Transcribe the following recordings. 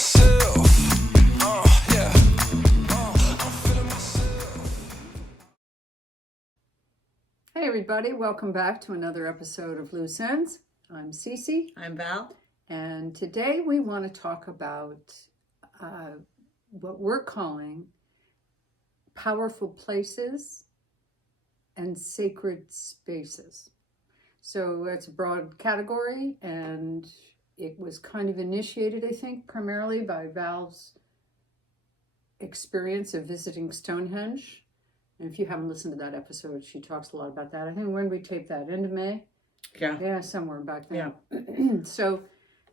myself. Yeah. I'm feeling myself. Hey everybody, welcome back to another episode of Loose Ends. I'm Cece, I'm Val. and today we want to talk about what we're calling powerful places and sacred spaces. So it's a broad category, and it was kind of initiated, I think, primarily by Val's experience of visiting Stonehenge. And if you haven't listened to that episode, she talks a lot about that. I think when we taped that, end of May? Yeah, somewhere back then. Yeah. So,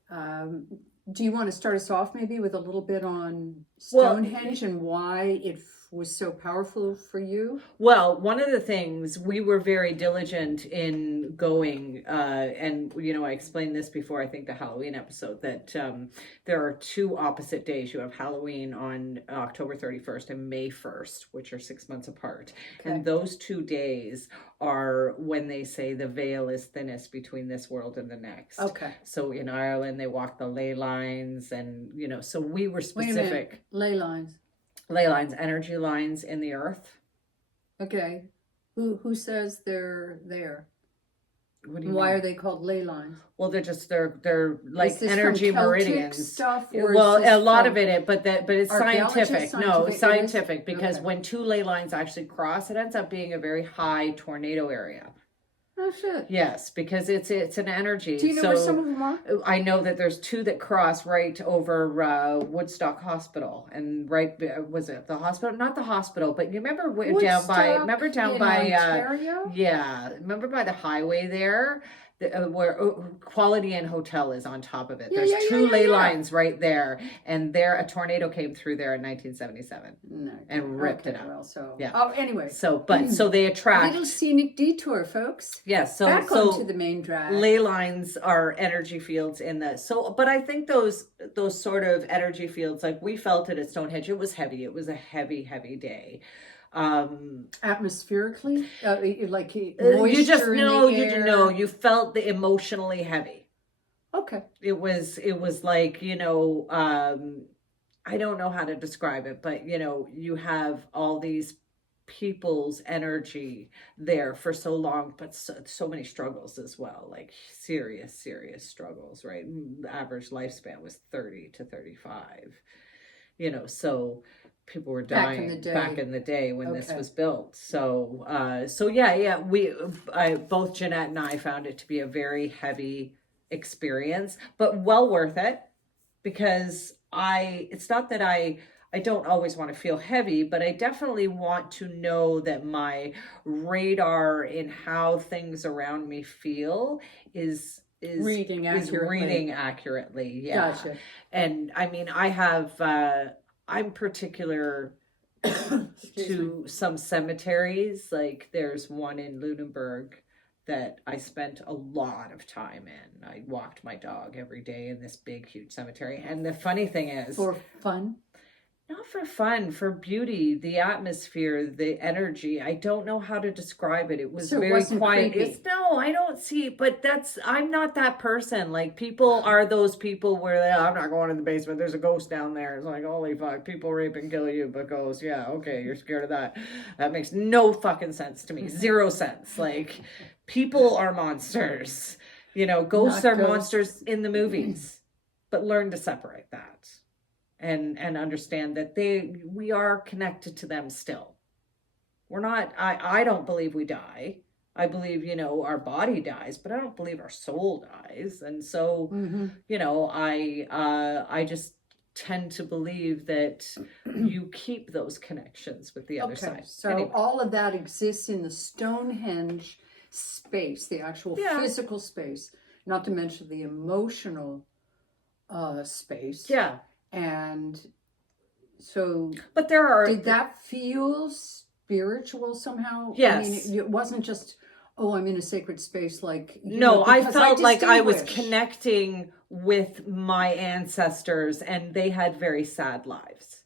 do you want to start us off maybe with a little bit on Stonehenge and why it was so powerful for you? Well, one of the things, we were very diligent in going, and, I explained this before, I think the Halloween episode, that there are two opposite days. You have Halloween on October 31st and May 1st, which are 6 months apart. Okay. And those 2 days are when they say the veil is thinnest between this world and the next. Okay. So in Ireland, they walk the ley lines, and, so we were specific. Wait a minute. Ley lines. Ley lines, energy lines in the earth. Okay. Who says they're there? What do you Why mean? are they called ley lines? Well, they're like Is this energy from Celtic meridians stuff, well, a lot of it, but it's scientific. No, It scientific, because okay. when two ley lines actually cross, it ends up being a very high tornado area. Oh shit. Yes, because it's an energy. Do you know where some of them are? I know that there's two that cross right over Woodstock Hospital, and right, was it the hospital? Not the hospital, but you remember down by Ontario? Yeah, remember by the highway there, where Quality Inn Hotel is on top of it. There's two ley lines right there, and a tornado came through there in 1977 and ripped it up. Well, so yeah. Oh, anyway. So they attract. A little scenic detour, folks. Yes. Back onto the main drag. Ley lines are energy fields in the but I think those sort of energy fields, like we felt it at Stonehenge, it was heavy. It was a heavy, heavy day. Atmospherically, like moisture you you felt the emotionally heavy. Okay. It was like, I don't know how to describe it, but you have all these people's energy there for so long, but so many struggles as well, like serious struggles, right? The average lifespan was 30 to 35, so people were dying back in the day when this was built. So both Jeanette and I found it to be a very heavy experience, but well worth it, because it's not that I don't always want to feel heavy, but I definitely want to know that my radar in how things around me feel is reading accurately. Yeah. Gotcha. And I mean, I'm particular to some cemeteries. Like there's one in Lunenburg that I spent a lot of time in. I walked my dog every day in this big, huge cemetery. And the funny thing is... For fun? Not for fun, for beauty, the atmosphere, the energy. I don't know how to describe it. It was very quiet. No, I don't see, but I'm not that person. Like, people are those people where I'm not going in the basement. There's a ghost down there. It's like, holy fuck, people rape and kill you, but ghosts, yeah, okay, you're scared of that. That makes no fucking sense to me. 0 sense. Like, people are monsters. Ghosts are monsters in the movies. But learn to separate that. And understand that we are connected to them still. We're not, I don't believe we die. I believe, our body dies, but I don't believe our soul dies. And so, I just tend to believe that you keep those connections with the other side. So anyway. All of that exists in the Stonehenge space, the actual physical space, not to mention the emotional space. Yeah. And so, but did that feel spiritual somehow? Yes. I mean, it wasn't just, I'm in a sacred space. Like, I felt like I was connecting with my ancestors, and they had very sad lives.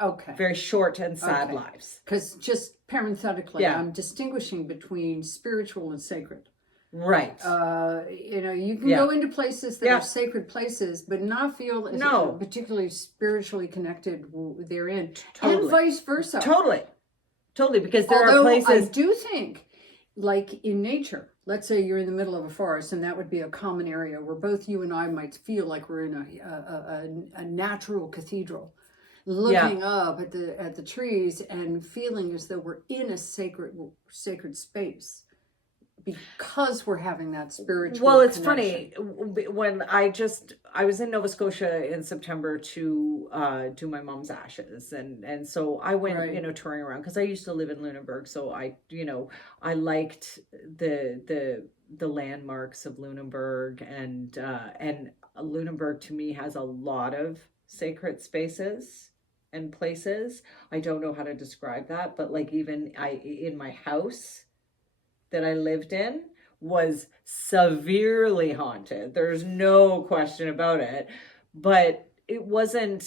Okay. Very short and sad lives. Because just parenthetically, I'm distinguishing between spiritual and sacred. Right. You can go into places that are sacred places, but not feel particularly spiritually connected therein, and vice versa. Totally, because there are places. I do think, like in nature, let's say you're in the middle of a forest, and that would be a common area where both you and I might feel like we're in a natural cathedral, looking up at the trees and feeling as though we're in a sacred space, because we're having that spiritual it's connection. funny, when I was in Nova Scotia in September to do my mom's ashes, and so I went touring around, because I used to live in Lunenburg, so I liked the landmarks of Lunenburg, and Lunenburg to me has a lot of sacred spaces and places. I don't know how to describe that, but like even in my house that I lived in was severely haunted. There's no question about it. But it wasn't,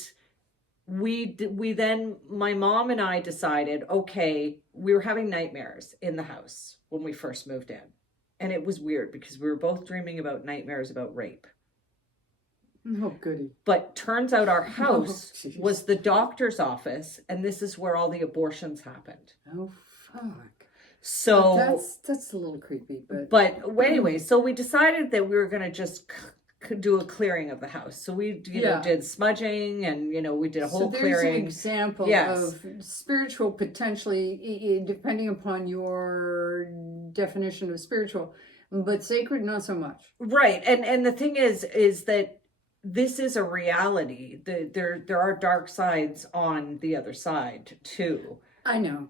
we then, my mom and I decided, okay, we were having nightmares in the house when we first moved in. And it was weird because we were both dreaming about nightmares about rape. Oh, goody. But turns out our house was the doctor's office, and this is where all the abortions happened. Oh, fuck. So that's a little creepy, but anyway, so we decided that we were going to just do a clearing of the house. So we did smudging, and we did a whole clearing. There's an example of spiritual, potentially, depending upon your definition of spiritual, but sacred not so much. Right. And the thing is that this is a reality. There are dark sides on the other side too. I know.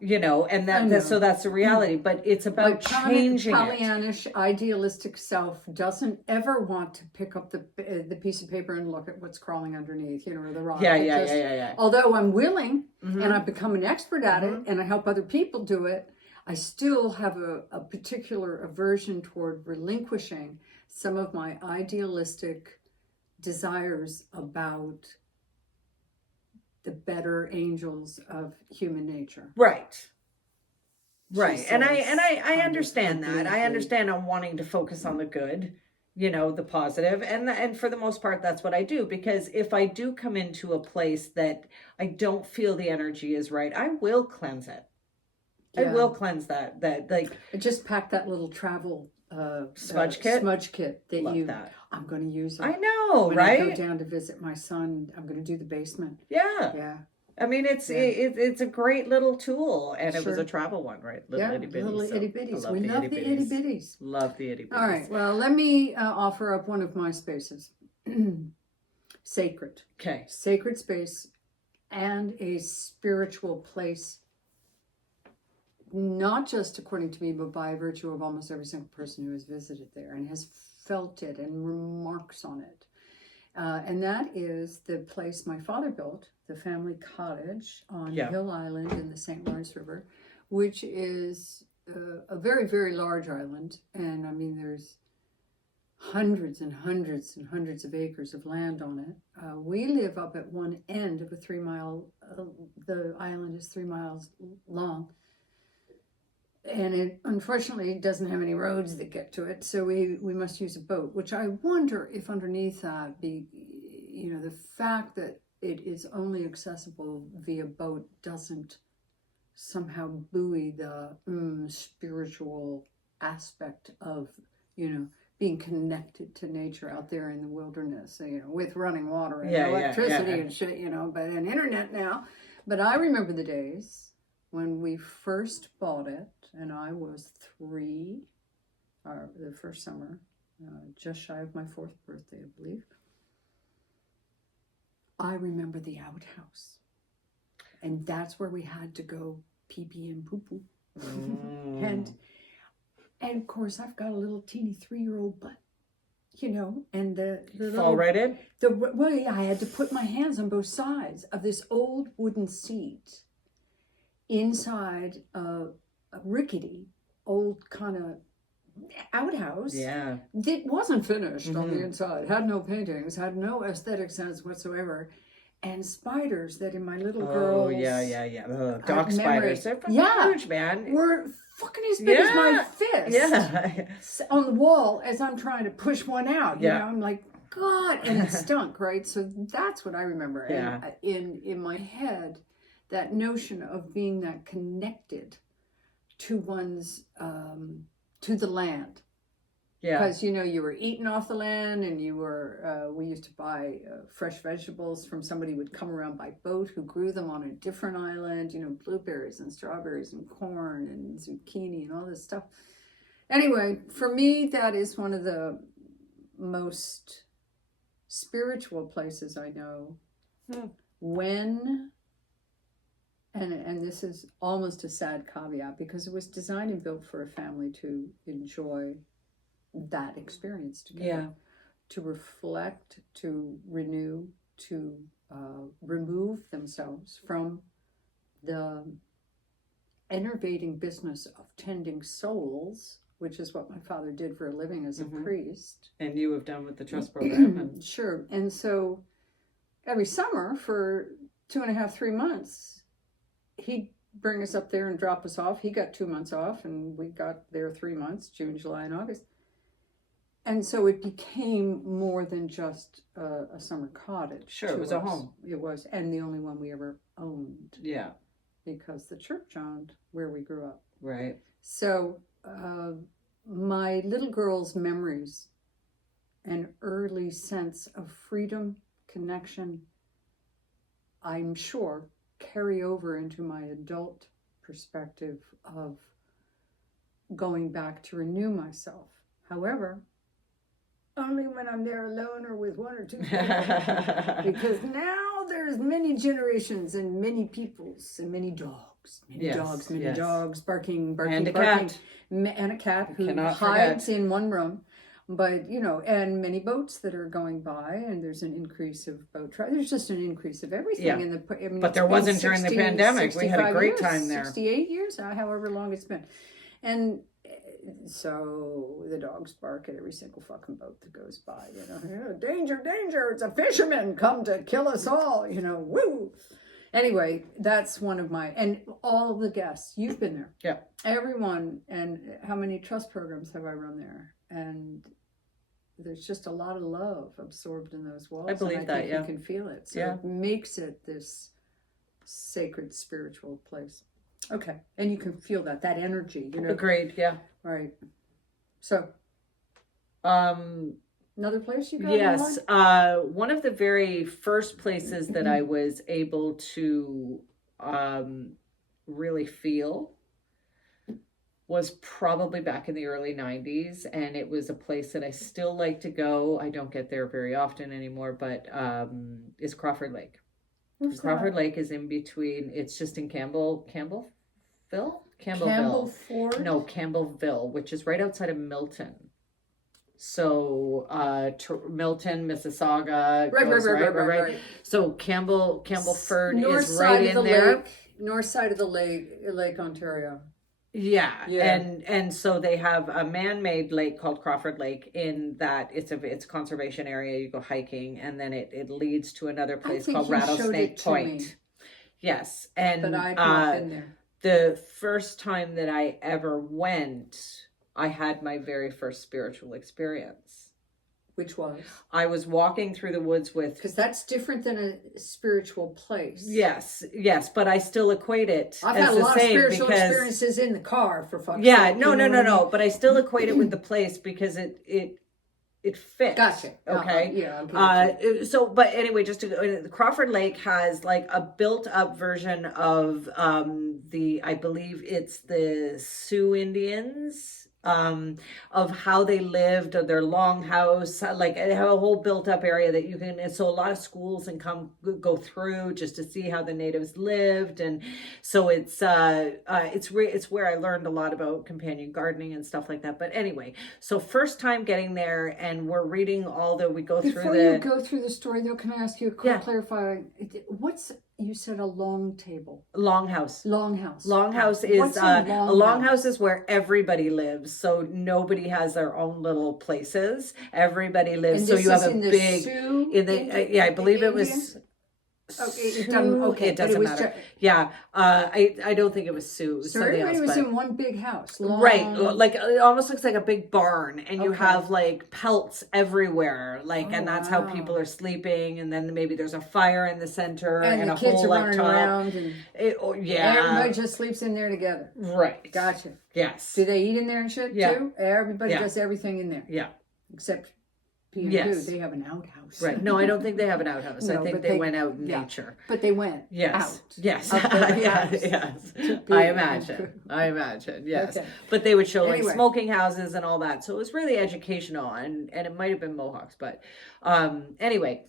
And so that's the reality, but it's about changing Pollyannish, idealistic self doesn't ever want to pick up the piece of paper and look at what's crawling underneath, or the rock. Yeah. Although I'm willing, and I've become an expert at it, and I help other people do it, I still have a particular aversion toward relinquishing some of my idealistic desires about the better angels of human nature. Right. And I understand that. I understand I'm wanting to focus on the good, the positive. And for the most part, that's what I do. Because if I do come into a place that I don't feel the energy is right, I will cleanse it. Yeah. I will cleanse that. I just packed that little travel smudge kit that Love that. I'm going to use it. I know, when right? I go down to visit my son, I'm going to do the basement. Yeah. I mean, it's a great little tool, and it was a travel one, right? Little itty bitties. We love the itty bitties. Love the itty bitties. All right. Well, let me offer up one of my spaces. Sacred. Okay. Sacred space and a spiritual place. Not just according to me, but by virtue of almost every single person who has visited there and has felt it and remarks on it. And that is the place my father built, the family cottage on Hill Island in the St. Lawrence River, which is a very, very large island. And I mean, there's hundreds and hundreds and hundreds of acres of land on it. We live up at one end of a 3-mile, the island is 3 miles long. And it unfortunately doesn't have any roads that get to it, so we must use a boat, which I wonder if underneath that the fact that it is only accessible via boat doesn't somehow buoy the spiritual aspect of, being connected to nature out there in the wilderness, with running water and electricity and shit, but an internet now. But I remember the days when we first bought it, and I was 3, the first summer, just shy of my 4th birthday, I believe. I remember the outhouse. And that's where we had to go pee-pee and poo-poo. and of course, I've got a little teeny 3-year-old butt, and the fall right in? I had to put my hands on both sides of this old wooden seat inside a rickety old kind of outhouse that wasn't finished on the inside, had no paintings, had no aesthetic sense whatsoever, and spiders that in my little Oh, girl's yeah. Dock memory. spiders. They're fucking huge, man. were fucking as big as my fist Yeah. on the wall as I'm trying to push one out. You Yeah. know, I'm like, God, and it stunk, right? So that's what I remember. Yeah. And in my head, that notion of being that connected to one's to the land. Yeah. Because, you know, you were eating off the land, and you were, we used to buy fresh vegetables from somebody who would come around by boat who grew them on a different island, you know, blueberries and strawberries and corn and zucchini and all this stuff. Anyway, for me, that is one of the most spiritual places I know. When, and this is almost a sad caveat, because it was designed and built for a family to enjoy that experience together, Yeah. to reflect, to renew, to remove themselves from the enervating business of tending souls, which is what my father did for a living as a priest. And you have done with the trust program. And Sure. And so every summer for 2.5, 3 months, he'd bring us up there and drop us off. He got 2 months off, and we got there 3 months, June, July, and August. And so it became more than just a summer cottage. Sure, it was a home. It was, and the only one we ever owned, yeah. because the church owned where we grew up. Right. So my little girl's memories and early sense of freedom, connection, I'm sure, carry over into my adult perspective of going back to renew myself. However, only when I'm there alone or with one or two people. Because now there's many generations and many peoples and many dogs. Many dogs barking, and a barking. cat. And a cat who Cannot hides forget. in one room. But, you know, and many boats that are going by, and there's an increase of boat traffic. There's just an increase of everything. Yeah. But there wasn't during the pandemic. We had a great time there. 68 years, however long it's been. And so the dogs bark at every single fucking boat that goes by, you know, danger, danger, it's a fisherman come to kill us all, you know, woo. Anyway, that's one of my, and all the guests, you've been there. Yeah. Everyone, and how many trust programs have I run there? And there's just a lot of love absorbed in those walls. I believe that, you can feel it. So it makes it this sacred spiritual place. Okay. And you can feel that energy, you know. Agreed, yeah. Right. So, another place you got? Yes. One of the very first places that I was able to really feel was probably back in the early 90s, and it was a place that I still like to go. I don't get there very often anymore, but is Crawford Lake. Crawford Lake is in between. It's just in Campbellville? Campbellford? No, Campbellville, which is right outside of Milton. So Milton, Mississauga. Right. So Campbellford north is right in there. Lake, north side of the Lake Ontario. Yeah. And so they have a man-made lake called Crawford Lake. In that it's conservation area. You go hiking, and then it leads to another place called Rattlesnake Point. Yes, and but I've not been there. The first time that I ever went, I had my very first spiritual experience. Which was? I was walking through the woods with... Because that's different than a spiritual place. Yes, but I still equate it I've as had a the lot same of spiritual because... experiences in the car, for fuck's Yeah, sake. no. But I still equate it with the place because it fits. Gotcha. Okay. Yeah. So, but anyway, just to Crawford Lake has like a built-up version of I believe it's the Sioux Indians. Of how they lived, or their longhouse, like they have a whole built-up area that you can. And so a lot of schools and go through just to see how the natives lived, and so it's where I learned a lot about companion gardening and stuff like that. But anyway, so first time getting there, and we're reading we go through Before you go through the story, though, can I ask you a quick clarifying? You said a long table. Longhouse. Longhouse is a longhouse is where everybody lives. So nobody has their own little places. Everybody lives. And so this you have is a in the big Sioux I believe it was Okay, it doesn't. Okay, it doesn't matter. Yeah, I don't think it was Sue. So everybody was in one big house, long... right? Like it almost looks like a big barn, and you Okay. have like pelts everywhere, like, Oh, and that's how wow. people are sleeping. And then maybe there's a fire in the center, And the a kids hole are up running top. around, and Yeah, everybody just sleeps in there together. right. Gotcha. Yes. Do they eat in there and shit Yeah. too? Everybody Yeah. does everything in there. Yeah. Except P and Yes. They have an outhouse. Right. No, I don't think they have an outhouse. No, I think but they went out in yeah. nature. But they went Yes. out. Yes. Of their Yeah, house yes. to be- I imagine. Yes. Okay. But they would show like Anyway. smoking houses and all that. So it was really educational, and it might have been Mohawks, but anyway,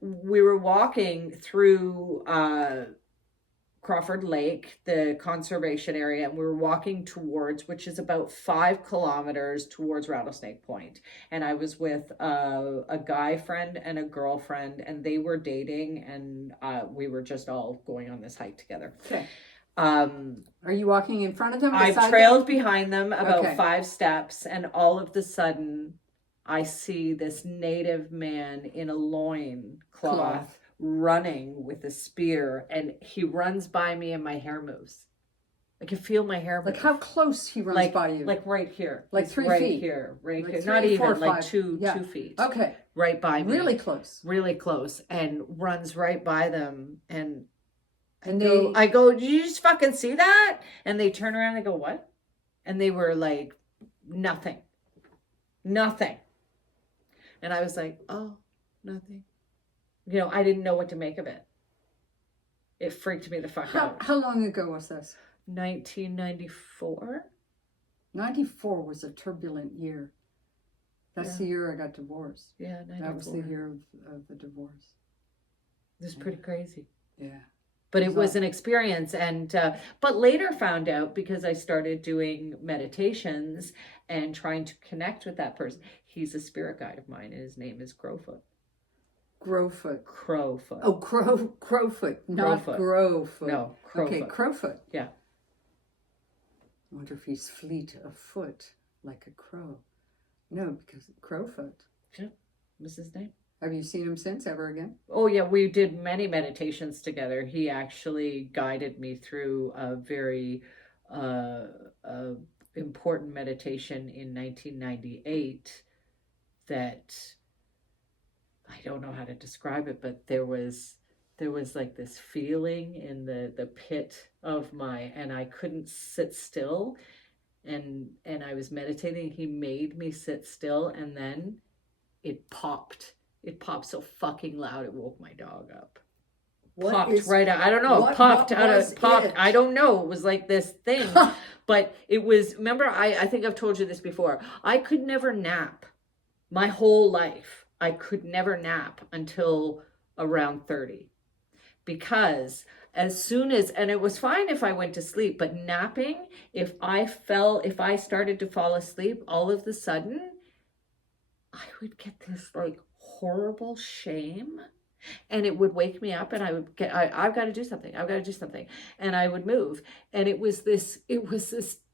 we were walking through Crawford Lake, the conservation area, and we were walking towards, which is about 5 kilometers towards Rattlesnake Point. And I was with a guy friend and a girlfriend, and they were dating, and we were just all going on this hike together. Okay. Are you walking in front of them? I trailed behind them about 5 steps, and all of the sudden, I see this native man in a loincloth running with a spear, and he runs by me and my hair moves. I can feel my hair move. Like how close he runs by you? Like right here. Like He's 3 right feet. Here, right Like here. 3, Not 4, even, 5. like 2 Yeah. feet. Okay. Right by me. Really close. Really close. And runs right by them. And And I go, did you just fucking see that? And they turn around and go, what? And they were like, nothing. Nothing. And I was like, oh, nothing. You know, I didn't know what to make of it. It freaked me the fuck out. How long ago was this? 1994. 94 was a turbulent year. That's the year I got divorced. Yeah, 94. That was the year of the divorce. It was pretty crazy. Yeah. But it was an experience. And but later found out, because I started doing meditations and trying to connect with that person. He's a spirit guide of mine, and his name is Crowfoot. Crowfoot. Crowfoot. Oh, Crowfoot, not Growfoot. No, Crowfoot. Okay, Crowfoot. Yeah. I wonder if he's fleet of foot, like a crow. No, because Crowfoot. Yeah, what's his name? Have you seen him since, ever again? Oh, yeah, we did many meditations together. He actually guided me through a very important meditation in 1998 that I don't know how to describe it, but there was like this feeling in the pit of and I couldn't sit still, and I was meditating. He made me sit still, and then it popped. It popped so fucking loud it woke my dog up. Popped right out. I don't know. Popped out of popped. I don't know. It was like this thing. But it was, remember, I think I've told you this before. I could never nap my whole life. I could never nap until around 30. Because as soon as, and it was fine if I went to sleep, but napping, if I started to fall asleep, all of a sudden, I would get this like horrible shame, and it would wake me up, and I would get, I've got to do something. I've got to do something. And I would move. And it was this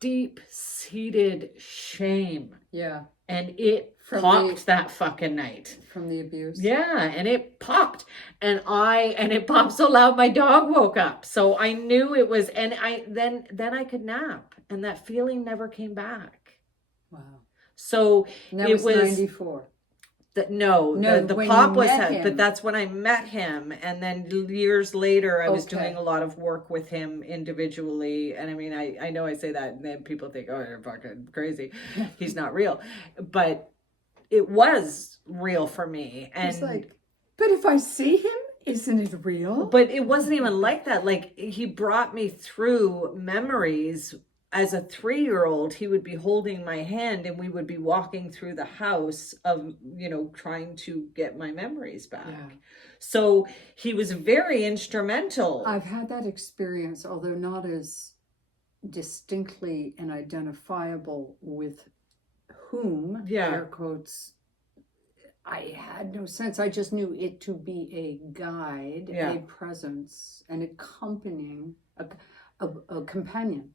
deep seated shame. Yeah. And it popped that fucking night. From the abuse? Yeah, and it popped. And it popped so loud my dog woke up. So I knew it was, and then I could nap. And that feeling never came back. Wow. So and that it was 94. The pop was but that's when I met him. And then years later, I was doing a lot of work with him individually. And I mean, I know I say that, and then people think, oh, you're fucking crazy. He's not real. But it was real for me. And it's like, but if I see him, isn't it real? But it wasn't even like that. Like, he brought me through memories. As a 3-year-old, he would be holding my hand, and we would be walking through the house of, trying to get my memories back. Yeah. So he was very instrumental. I've had that experience, although not as distinctly and identifiable with whom, air quotes. I had no sense. I just knew it to be a guide, a presence, an accompanying, a companion.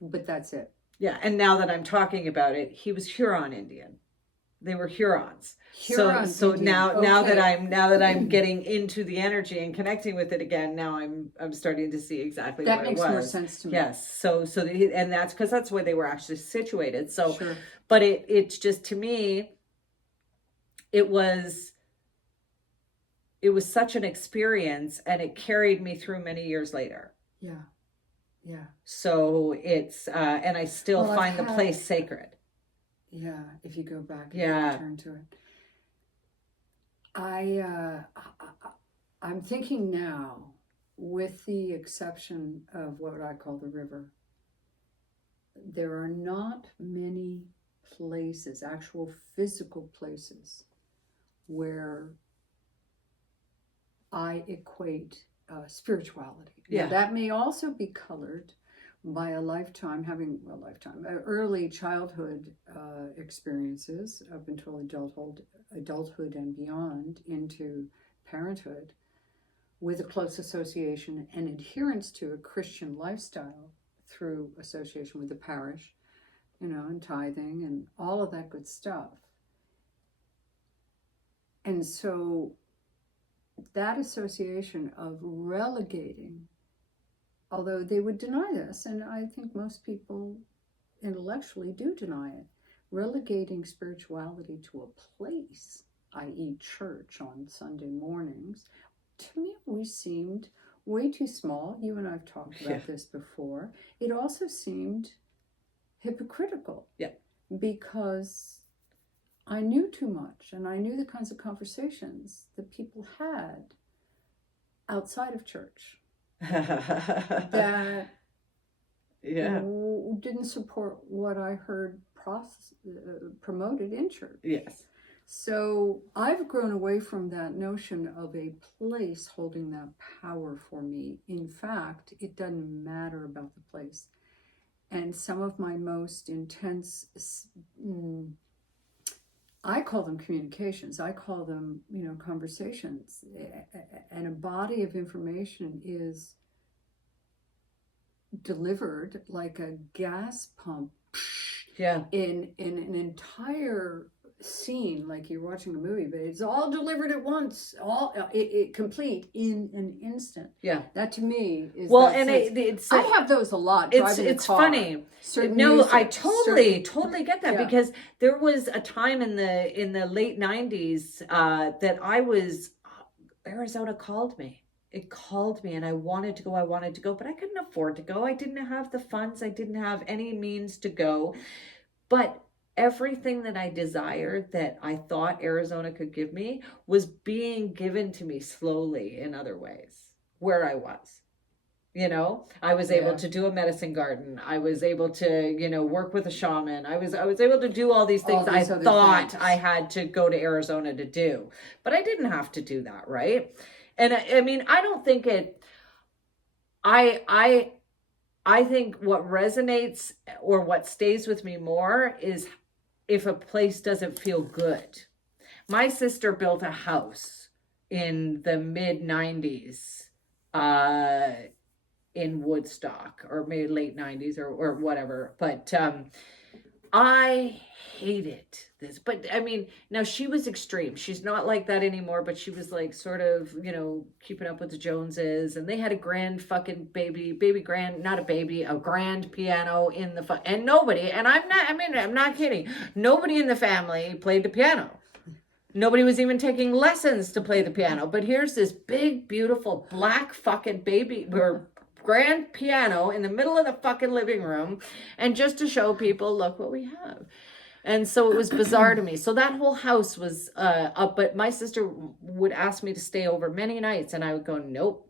But that's it. Yeah, and now that I'm talking about it, he was Huron Indian. They were Hurons. Hurons, So indeed. now that Okay. I'm getting into the energy and connecting with it again, now I'm starting to see exactly That what it makes was. more sense to me. Yes. And that's because that's where they were actually situated. So, Sure. but it's just, to me, it was such an experience, and it carried me through many years later. Yeah. Yeah. So it's and I still Well, find the place sacred. Yeah, if you go back and Yeah. return to it. I'm thinking now, with the exception of what I call the river, there are not many places, actual physical places, where I equate spirituality. Yeah. Now, that may also be colored by early childhood experiences up until adulthood and beyond into parenthood, with a close association and adherence to a Christian lifestyle through association with the parish, and tithing and all of that good stuff. And so that association of relegating, although they would deny this, and I think most people intellectually do deny it, relegating spirituality to a place, i.e. church on Sunday mornings, to me always seemed way too small. You and I have talked about this before. It also seemed hypocritical. Yeah. Because I knew too much, and I knew the kinds of conversations that people had outside of church that didn't support what I heard promoted in church. Yes. So I've grown away from that notion of a place holding that power for me. In fact, it doesn't matter about the place. And some of my most intense, I call them communications. I call them, conversations. And a body of information is delivered like a gas pump. Yeah. In an entire scene, like you're watching a movie, but it's all delivered at once, all it complete in an instant. Yeah. That to me is it's I have those a lot. It's funny. I totally get that, because there was a time in the late 90s that Arizona called me. It called me, and I wanted to go, but I couldn't afford to go. I didn't have the funds. I didn't have any means to go. But everything that I desired, that I thought Arizona could give me, was being given to me slowly in other ways where I was. I was able to do a medicine garden. I was able to, work with a shaman. I was able to do all these things I thought I had to go to Arizona to do. But I didn't have to do that, right? And I mean, I don't think it, I think what resonates or what stays with me more is if a place doesn't feel good. My sister built a house in the mid 90s, in Woodstock, or maybe late 90s or whatever. But I hated this. But I mean, now she was extreme. She's not like that anymore, but she was like sort of, keeping up with the Joneses. And they had a grand fucking a grand piano in the and nobody, and I'm not kidding. Nobody in the family played the piano. Nobody was even taking lessons to play the piano. But here's this big, beautiful black fucking grand piano in the middle of the fucking living room, and just to show people, look what we have. And so it was bizarre to me. So that whole house was up, but my sister would ask me to stay over many nights, and I would go, nope,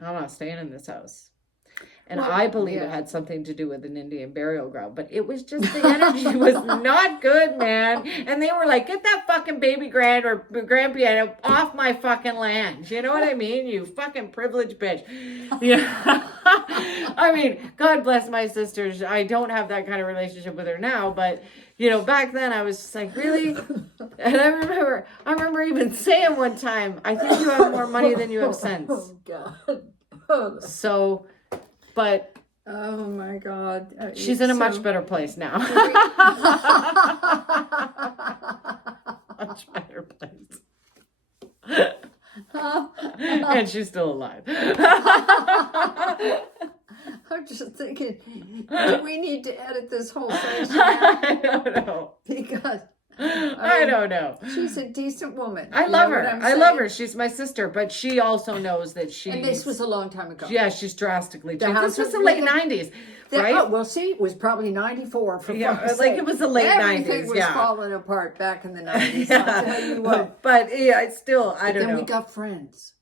I'm not staying in this house. And I believe it had something to do with an Indian burial ground, but it was just, the energy was not good, man. And they were like, get that fucking baby grand or grand piano off my fucking land. You know what I mean? You fucking privileged bitch. Yeah. I mean, God bless my sisters. I don't have that kind of relationship with her now, but back then I was just like, really? And I remember even saying one time, I think you have more money than you have sense. Oh God. So, but Oh my God. She's in a much better place now. Much better place. And she's still alive. I'm just thinking, do we need to edit this whole thing? I don't know. Because I don't know. she's a decent woman. I You love know her. what I'm I love saying? her. She's my sister, but she also knows that she. And this was a long time ago. Yeah, she's drastically The changed. house This was the was late really- 90s, That- right? oh, well, see, it was probably 94 for Yeah, fuck's like sake. it was the late Everything 90s, was yeah. falling apart back in the 90s. I'll tell you what. But yeah, it's still, I But don't then know. we got Friends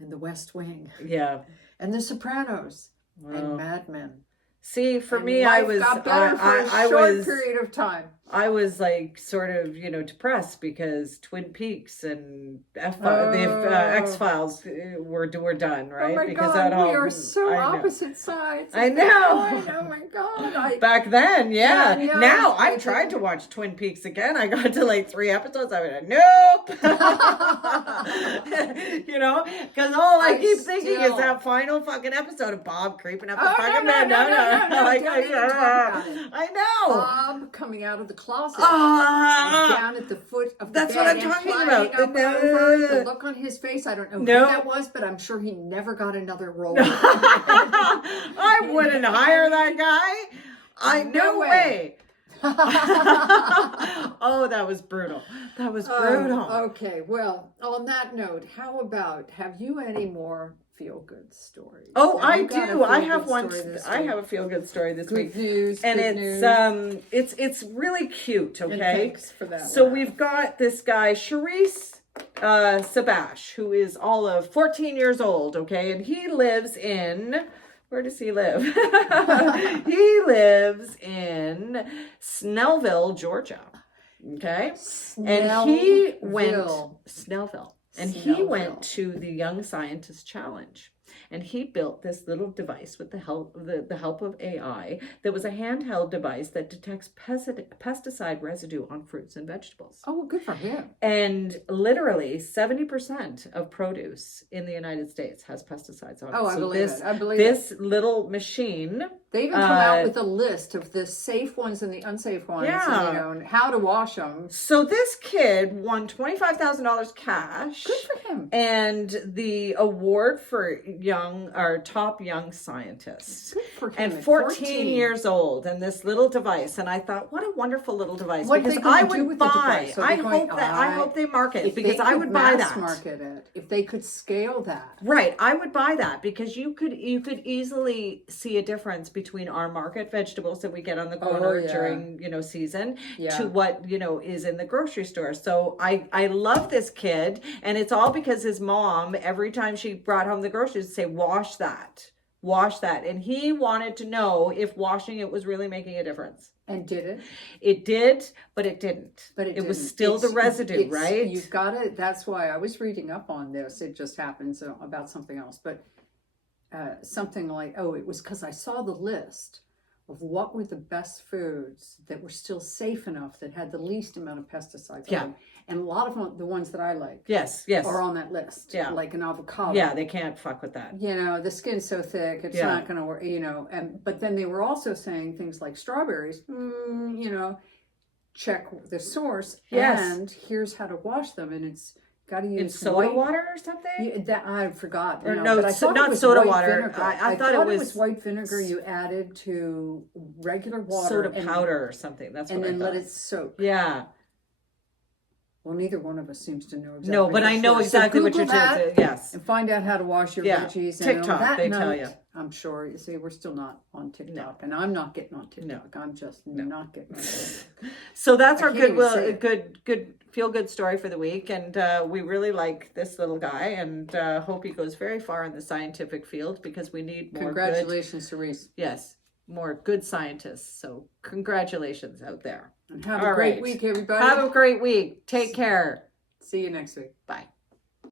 and The West Wing Yeah. and The Sopranos Wow. and Mad Men. See, for And me, I life was, got better for a I short was, period of time. I was like sort of, depressed because Twin Peaks and the X-Files were done, right? Oh my because God, at home, we are so I know. opposite sides. I at that know. point. Oh my God. Back then, yeah. Yeah, no, now I I've tried didn't. to watch Twin Peaks again. I got to like 3 episodes. I was like, nope. Because all I keep thinking is that final fucking episode of Bob creeping up the Oh, fucking no, bed. no, Like, don't even talk about it. I know. Bob coming out of the closet. Ah. Down at the foot of the That's bed what I'm and talking flying about. up over, the look on his face. I don't know No. who that was, but I'm sure he never got another role. I wouldn't hire that guy. No way. Oh, that was brutal. That was brutal. Okay, well, on that note, how about, have you any more feel-good stories? Oh, Have I you got a do. I feel-good have one. story this I week? have a feel-good story this Good week, news, and good it's it's really cute. And Okay, thanks for that. so laugh. we've got this guy, Charisse Sabash, who is all of 14 years old. Okay, and he lives in. Where does he live? He lives in Snellville, Georgia. Okay, and he went Snellville. And he went to the Young Scientist Challenge, and he built this little device with the help of AI that was a handheld device that detects pesticide residue on fruits and vegetables. Oh, well, good for him. And literally 70% of produce in the United States has pesticides on it. Oh, I believe it. I believe this little machine. They even come out with a list of the safe ones and the unsafe ones, Yeah. and how to wash them. So this kid won $25,000 cash. Good for him. And the award for top young scientists. Good for him. And at 14 years old, and this little device. And I thought, what a wonderful little device. What are because they gonna I do would with the buy. device? Are I they going- hope they market If because they I could would buy mass that. market it, if they could scale that. Right, I would buy that because you could easily see a difference between our market vegetables that we get on the corner during season to what is in the grocery store. So I love this kid, and it's all because his mom, every time she brought home the groceries, would say wash that, and he wanted to know if washing it was really making a difference. And did it? It did, but it didn't. But it was didn't. still the residue, right? You've got to. That's why I was reading up on this. It just happens about something else, but something like, it was because I saw the list of what were the best foods that were still safe enough that had the least amount of pesticides on them. And a lot of them, the ones that I like, yes, are on that list. Yeah. Like an avocado. Yeah, they can't fuck with that. The skin's so thick, it's not going to work, but then they were also saying things like strawberries, check the source, and here's how to wash them, and it's got to use in soda water or something? Yeah, that I forgot. Or but I thought not it was soda white water. vinegar. I thought it was white vinegar you added to regular water. Soda powder or something. That's what I thought. And then let it soak. Yeah. Well, neither one of us seems to know exactly. No, but I know exactly what you're saying. Yes. And find out how to wash your veggies. TikTok, and on that they note, tell you. I'm sure. You see, we're still not on TikTok, and I'm not getting on TikTok. I'm just not getting on TikTok. So that's our good feel good story for the week, and we really like this little guy, and hope he goes very far in the scientific field because we need more. Congratulations, Cerise. Yes, more good scientists. So congratulations out there. And have a great week, everybody. Have a great week. Take care. See you next week. Bye.